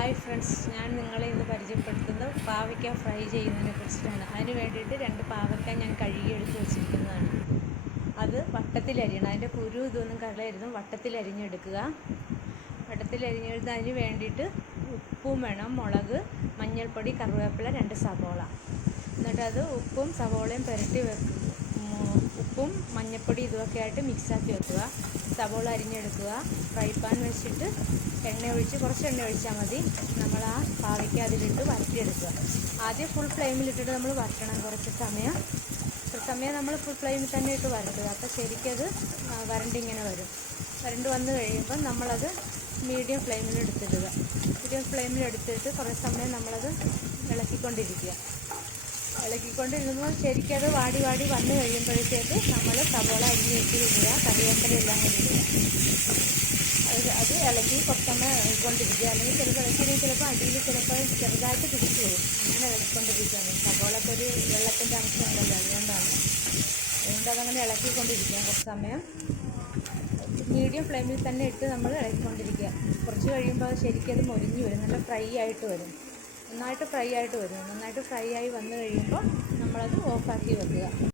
Hi friends, ഞാൻ നിങ്ങളെ ഇന്ന് പരിചയപ്പെടുത്തുന്നത് പാവയ്ക്ക ഫ്രൈ ചെയ്യുന്നതിനെ കുറിച്ചിട്ടാണ്. അതിന് വേണ്ടിയിട്ട് 2 പാവയ്ക്ക ഞാൻ കഴുകിയെടുത്ത് വെച്ചിരിക്കുന്നതാണ്. അത് വട്ടത്തിലരിയണം. അതിൻ്റെ കുരു ഇതൊന്നും കളയരുത്, വട്ടത്തിലരിഞ്ഞെടുക്കുക. വട്ടത്തിലരിഞ്ഞെടുത്ത് അതിന് വേണ്ടിയിട്ട് ഉപ്പും വേണം, മുളക്, മഞ്ഞൾപ്പൊടി, കറിവേപ്പില, 2 സവോള. എന്നിട്ട് അത് ഉപ്പും സവോളയും പുരട്ടി വെക്കുക. ഉപ്പും മഞ്ഞൾപ്പൊടി ഇതൊക്കെ ആയിട്ട് മിക്സാക്കി വെക്കുക. സവോള അരിഞ്ഞെടുക്കുക. ഫ്രൈ പാൻ വെച്ചിട്ട് കുറച്ച് എണ്ണ ഒഴിച്ചാൽ മതി. നമ്മൾ ആ പാവയ്ക്ക അതിലിട്ട് വരട്ടിയെടുക്കുക. ആദ്യം ഫുൾ ഫ്ലെയിമിലിട്ടിട്ട് നമ്മൾ വരട്ടണം. കുറച്ച് സമയം നമ്മൾ ഫുൾ ഫ്ലെയിമിൽ തന്നെ ഇട്ട് വരട്ടുക. അപ്പോൾ ശരിക്കത് വരണ്ടിങ്ങനെ വരും. വരണ്ട് വന്ന് കഴിയുമ്പോൾ നമ്മളത് മീഡിയം ഫ്ലെയിമിലെടുത്തിടുക. മീഡിയം ഫ്ലെയിമിലെടുത്തിട്ട് കുറേ സമയം നമ്മളത് ഇളക്കിക്കൊണ്ടിരുമ്പോൾ ശരിക്കത് വാടി വന്ന് കഴിയുമ്പോഴത്തേക്ക് നമ്മൾ സവോള അരിഞ്ഞ് വെച്ചിടുക. കറിവേപ്പില എല്ലാം കൂടി ഇടുക. അത് ഇളക്കി കുറച്ച് സമയം ഇളക്കിക്കൊണ്ടിരിക്കുക. അല്ലെങ്കിൽ ചിലപ്പോൾ അടിയിൽ ചെറുതായിട്ട് പിടിച്ചു പോകും. അങ്ങനെ ഇളക്കിക്കൊണ്ടിരിക്കുകയാണ്. സവോളയ്ക്ക് ഒരു വെള്ളത്തിൻ്റെ അംശം ഉണ്ടല്ലോ, അതുകൊണ്ട് അതങ്ങനെ ഇളക്കിക്കൊണ്ടിരിക്കുക. കുറച്ച് സമയം മീഡിയം ഫ്ലെയിമിൽ തന്നെ ഇട്ട് നമ്മൾ ഇളക്കിക്കൊണ്ടിരിക്കുക. കുറച്ച് കഴിയുമ്പോൾ അത് ശരിക്കും മൊരിഞ്ഞ് വരും. നല്ല ഫ്രൈ ആയിട്ട് വരും. നന്നായിട്ട് ഫ്രൈ ആയി വന്നു കഴിയുമ്പോൾ നമ്മളത് ഓഫാക്കി വെക്കുക.